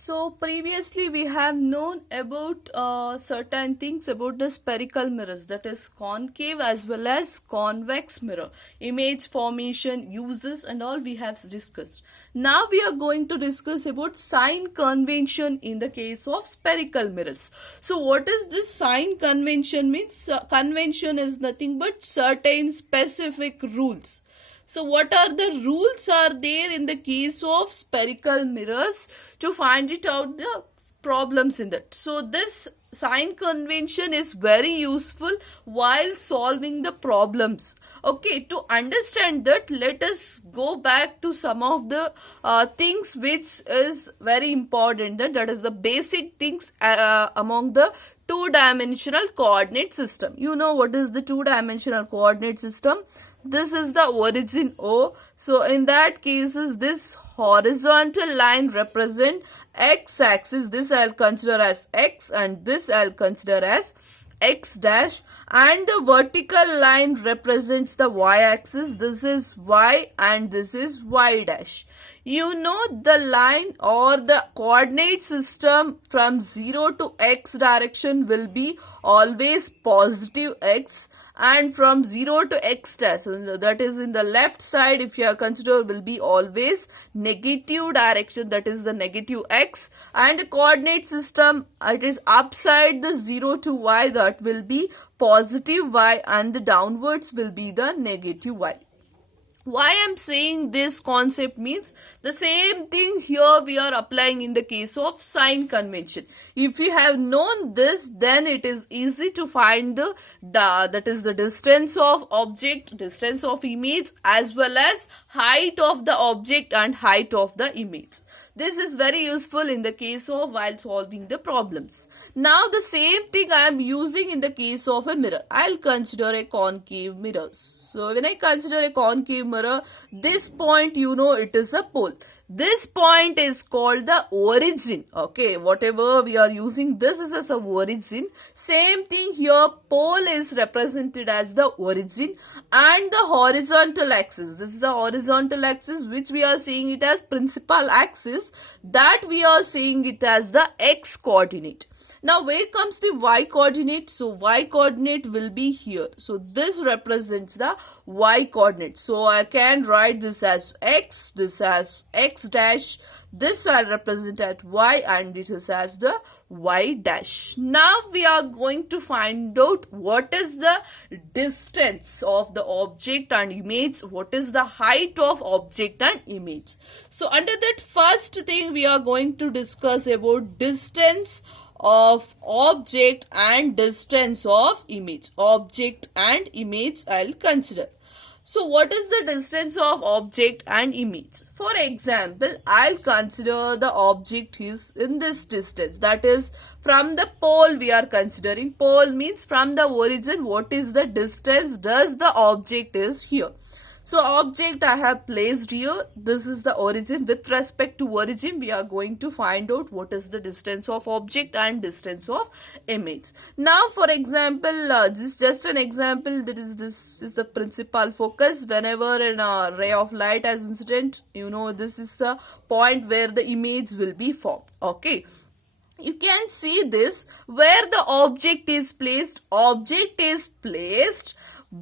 So previously we have known about certain things about the spherical mirrors, that is concave as well as convex mirror, image formation, uses and all we have discussed. Now we are going to discuss about sign convention in the case of spherical mirrors. So what is this sign convention means? Convention is nothing but certain specific rules. So what are the rules are there in the case of spherical mirrors to find it out the problems in that. So this sign convention is very useful while solving the problems. Okay, to understand that, let us go back to some of the things which is very important. That is the basic things among the two-dimensional coordinate system. You know what is the two-dimensional coordinate system? This is the origin O. So in that cases, this horizontal line represent x axis. This I'll consider as x and this I'll consider as x dash, and the vertical line represents the y axis. This is y and this is y dash. You know the line or the coordinate system from 0 to x direction will be always positive x, and from 0 to x dash, so that is in the left side, if you are consider, will be always negative direction, that is the negative x, and the coordinate system, it is upside the 0 to y, that will be positive y, and the downwards will be the negative y. Why I'm saying this concept means the same thing here we are applying in the case of sign convention. If you have known this, then it is easy to find the that is the distance of object, distance of image, as well as height of the object and height of the image. This is very useful in the case of while solving the problems. Now the same thing I am using in the case of a mirror. I'll consider a concave mirror. So when I consider a concave mirror, this point, you know, it is a pole. This point is called the origin. Okay, whatever we are using, this is as a origin. Same thing here, pole is represented as the origin, and the horizontal axis, this is the horizontal axis which we are seeing it as principal axis, that we are seeing it as the x coordinate. Now where comes the y coordinate? So y coordinate will be here. So this represents the y coordinate. So I can write this as x, this as x dash, this I'll represent as y, and it is as the y dash. Now we are going to find out what is the distance of the object and image, what is the height of object and image. So under that first thing we are going to discuss about distance of object and distance of image. Object and image I'll consider. So what is the distance of object and image? For example, I'll consider the object is in this distance, that is from the pole we are considering. Pole means from the origin, what is the distance does the object is here. So object I have placed here, this is the origin. With respect to origin, we are going to find out what is the distance of object and distance of image. Now for example, this is just an example, that is this is the principal focus. Whenever a ray of light has incident, you know, this is the point where the image will be formed. Okay. You can see this where the object is placed. Object is placed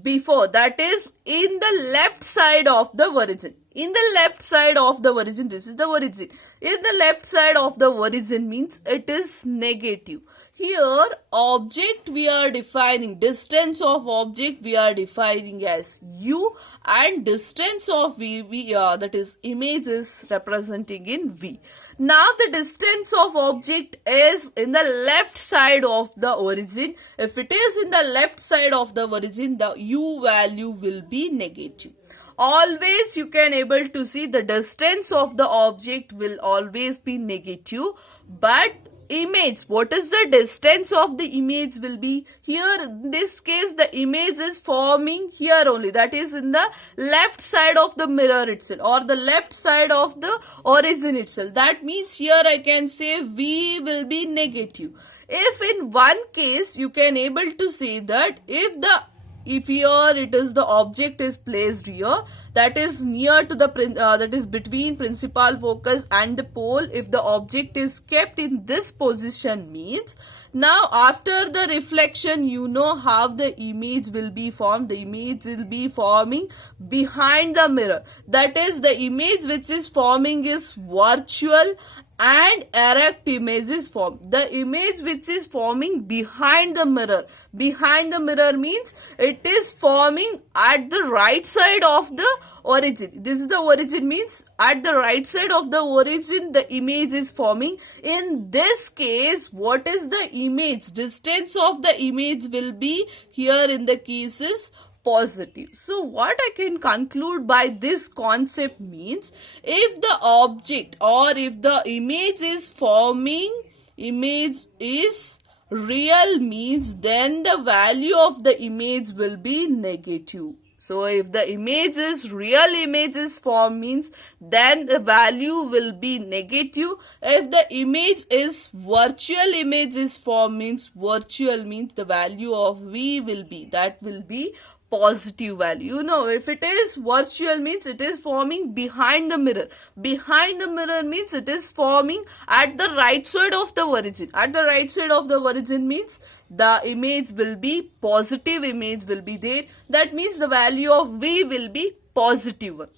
before, that is in the left side of the origin. In the left side of the origin, this is the origin. In the left side of the origin means it is negative. Here object we are defining, distance of object we are defining as u, and distance of v, that is image is representing in v. Now the distance of object is in the left side of the origin. If it is in the left side of the origin, the u value will be negative. Always you can able to see the distance of the object will always be negative, but image, what is the distance of the image will be here. In this case, the image is forming here only, that is in the left side of the mirror itself, or the left side of the origin itself. That means here I can say v will be negative. If in one case you can able to see that if the if here it is the object is placed here, that is near to the that is between principal focus and the pole, if the object is kept in this position means, now after the reflection, you know how the image will be formed. The image will be forming behind the mirror. That is, the image which is forming is virtual and erect image is formed. The image which is forming behind the mirror. Behind the mirror means it is forming at the right side of the origin. This is the origin, means at the right side of the origin the image is forming. In this case, what is the image? Distance of the image will be here in the case is positive. So what I can conclude by this concept means, if the object or if the image is forming, image is real means, then the value of the image will be negative. So if the image is real image is formed means, then the value will be negative. If the image is virtual image is formed means, virtual means the value of V will be, that will be positive value. You know, if it is virtual means it is forming behind the mirror. Behind the mirror means it is forming at the right side of the origin. At the right side of the origin means the image will be positive, image will be there. That means the value of V will be positive one.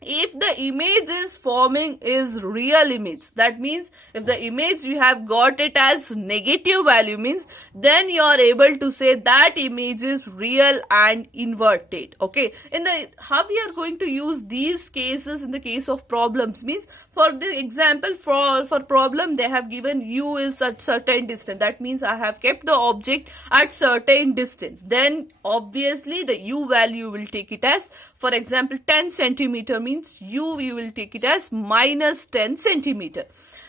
If the image is forming is real image, that means if the image you have got it as negative value means, then you are able to say that image is real and inverted. Okay, in the how we are going to use these cases in the case of problems means, for the example, for problem they have given u is at certain distance. That means I have kept the object at certain distance. Then obviously the u value will take it as, for example, 10 centimeter means u we will take it as minus 10 centimeter.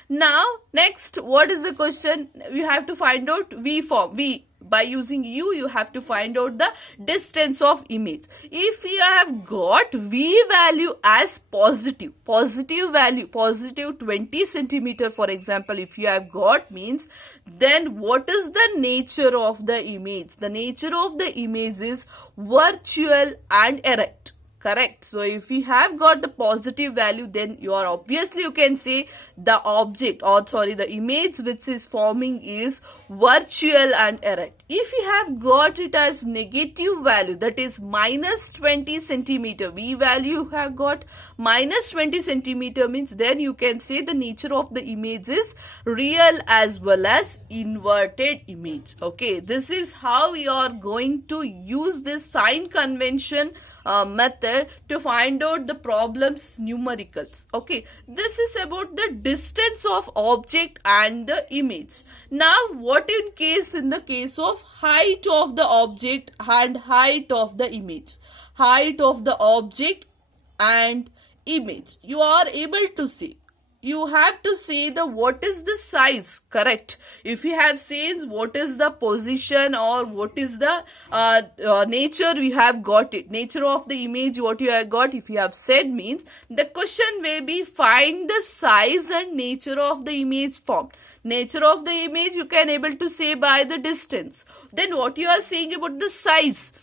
Now next, what is the question? You have to find out V form. V, by using u you have to find out the distance of image. If you have got V value as positive value, positive 20 centimeter for example, if you have got means, then what is the nature of the image? The nature of the image is virtual and erect. Correct. So if we have got the positive value, then you are obviously you can say the object, or sorry, the image which is forming is virtual and erect. If you have got it as negative value, that is minus 20 centimeter, V value you have got minus 20 centimeter means, then you can say the nature of the image is real as well as inverted image. Okay, this is how we are going to use this sign convention method to find out the problem's numericals. Okay, this is about the distance of object and the image. Now what in the case of height of the object and height of the image? Height of the object and image, you are able to see. You have to say the what is the size, correct? If you have seen what is the position or what is the nature, we have got it. Nature of the image, what you have got, if you have said means, the question may be find the size and nature of the image formed. Nature of the image you can able to say by the distance. Then what you are saying about the size?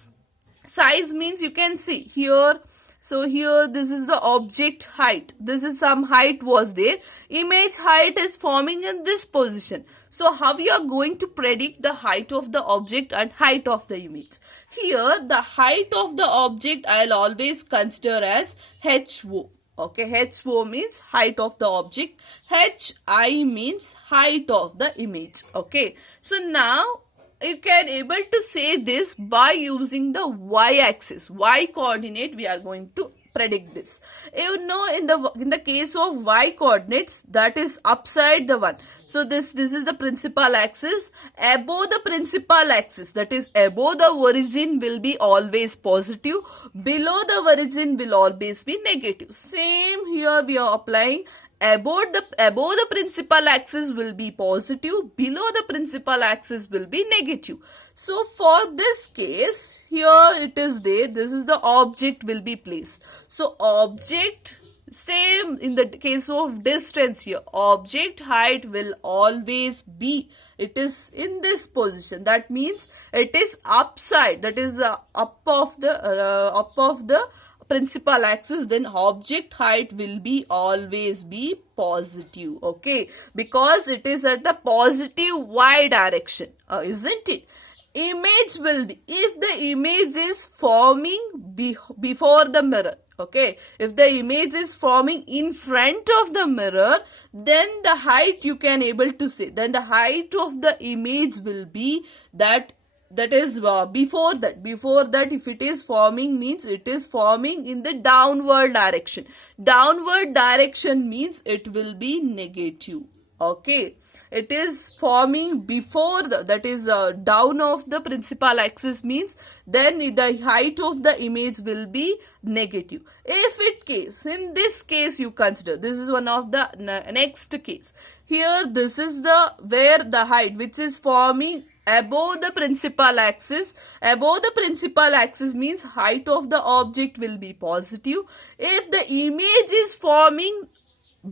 Size means you can see here. So here this is the object height. This is some height was there. Image height is forming in this position. So how you are going to predict the height of the object and height of the image? Here the height of the object I'll always consider as HO. Okay, HO means height of the object. HI means height of the image. Okay, so now you can able to say this by using the y-axis, y coordinate. We are going to predict this. You know, in the case of y coordinates, that is upside the one. So this is the principal axis. Above the principal axis, that is above the origin, will be always positive. Below the origin will always be negative. Same here we are applying. Above the principal axis will be positive, below the principal axis will be negative. So for this case, here it is there, this is the object will be placed. So object Same in the case of distance here. Object height will always be, it is in this position. That means it is upside, that is up of the principal axis. Then object height will be always be positive, okay, because it is at the positive y direction, isn't it? Image will be, if the image is forming before the mirror, okay, if the image is forming in front of the mirror, then the height you can able to say, then the height of the image will be that is before that if it is forming, means it is forming in the downward direction. Downward direction means it will be negative, okay. It is forming before that is down of the principal axis, means then the height of the image will be negative. If it case, in this case you consider, this is one of the next case. Here this is the where the height which is forming above the principal axis. Above the principal axis means height of the object will be positive. If the image is forming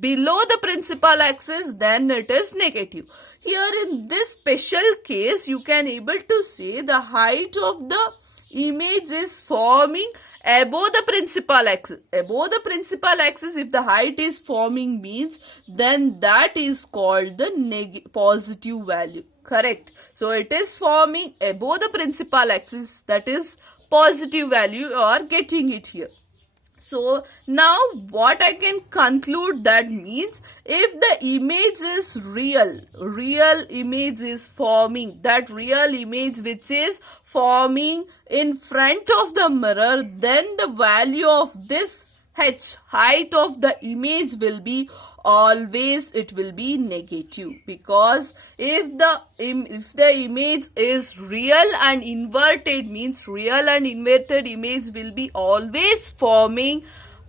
below the principal axis, then it is negative. Here in this special case, you can able to say the height of the image is forming above the principal axis. Above the principal axis, if the height is forming, means then that is called the positive value, correct. So it is forming above the principal axis, that is positive value, you are getting it here. So now what I can conclude, that means if the image is real image is forming, that real image which is forming in front of the mirror, then the value of this h, height of the image, will be always, it will be negative, because if the image is real and inverted, means real and inverted image will be always forming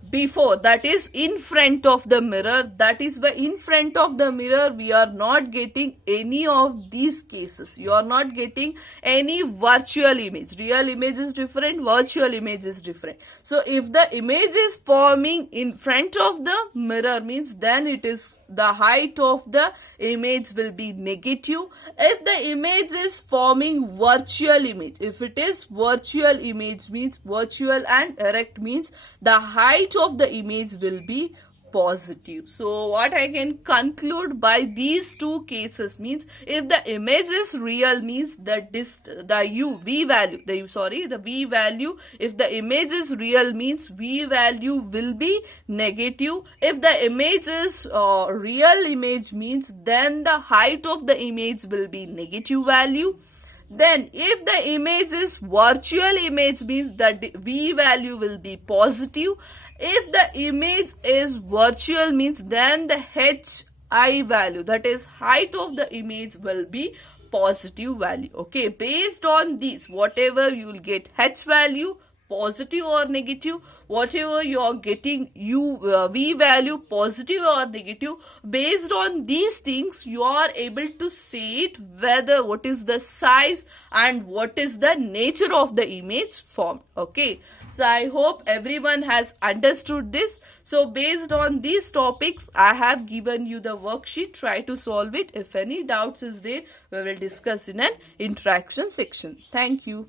before, that is in front of the mirror. That is why in front of the mirror we are not getting any of these cases. You are not getting any virtual image. Real image is different, virtual image is different. So if the image is forming in front of the mirror, means then it is the height of the image will be negative. If the image is forming virtual image, if it is virtual image, means virtual and erect, means the height of the image will be positive. So what I can conclude by these two cases, means if the image is real, means the v value, the v value, if the image is real, means v value will be negative. If the image is real image, means then the height of the image will be negative value. Then if the image is virtual image, means that v value will be positive. If the image is virtual, means then the hi value, that is height of the image, will be positive value, okay. Based on these, whatever you will get h value, positive or negative, whatever you are getting v value, positive or negative, based on these things you are able to say it whether what is the size and what is the nature of the image formed, okay. So I hope everyone has understood this. So based on these topics, I have given you the worksheet. Try to solve it. If any doubts is there, we will discuss in an interaction section. Thank you.